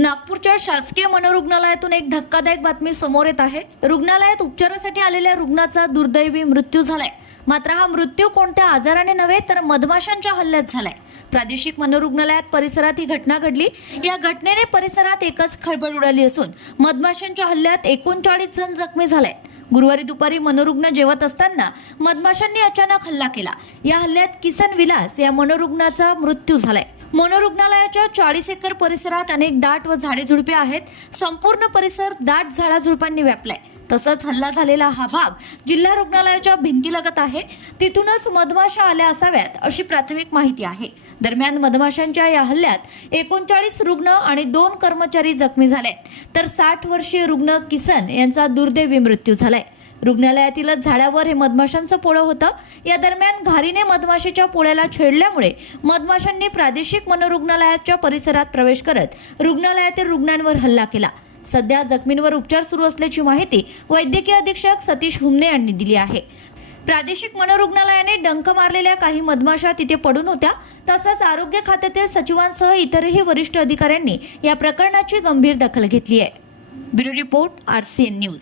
नागपूरच्या शासकीय मनोरुग्णालयातून एक धक्कादायक बातमी समोर येत आहे. रुग्णालयात उपचारासाठी आलेल्या रुग्णाचा दुर्दैवी मृत्यू झालाय. मात्र हा मृत्यू कोणत्या आजाराने नव्हे तर मधमाशांच्या हल्ल्यात झालाय. प्रादेशिक मनोरुग्णालयात परिसरात ही घटना घडली. या घटनेने परिसरात एकच खळबळ उडाली असून मधमाशांच्या हल्ल्यात एकोणचाळीस जण जखमी झाले. गुरुवारी दुपारी मनोरुग्ण जेवत असताना मधमाशांनी अचानक हल्ला केला. या हल्ल्यात किसन विलास या मनोरुग्णाचा मृत्यू झालाय. मनोरुग्णालयाच्या चाळीस एकर परिसरात अनेक दाट व झाडे झुडपे आहेत. संपूर्ण परिसर दाट झाडाझुडपांनी व्यापलाय. तसंच हल्ला झालेला हा भाग जिल्हा रुग्णालयाच्या भिंतीलगत आहे. तिथूनच मधमाशा आल्या असाव्यात अशी प्राथमिक माहिती आहे. दरम्यान मधमाशांच्या या हल्ल्यात एकोणचाळीस रुग्ण आणि दोन कर्मचारी जखमी झालेत. तर साठ वर्षीय रुग्ण किसन यांचा दुर्दैवी मृत्यू झालाय. रुग्णालयातीलच झाडावर हे मधमाशांचं पोळं होतं. या दरम्यान घारीने मधमाशीच्या पोळ्याला छेडल्यामुळे मधमाशांनी प्रादेशिक मनोरुग्णालयाच्या परिसरात प्रवेश करत रुग्णालयातील रुग्णांवर हल्ला केला. सध्या जखमींवर उपचार सुरू असल्याची माहिती वैद्यकीय अधीक्षक सतीश हुमने यांनी दिली आहे. प्रादेशिक मनोरुग्णालयाने डंक मारलेल्या काही मधमाशा तिथे पडून होत्या. तसंच आरोग्य खात्यातील सचिवांसह इतरही वरिष्ठ अधिकाऱ्यांनी या प्रकरणाची गंभीर दखल घेतली आहे bureau report R C N news.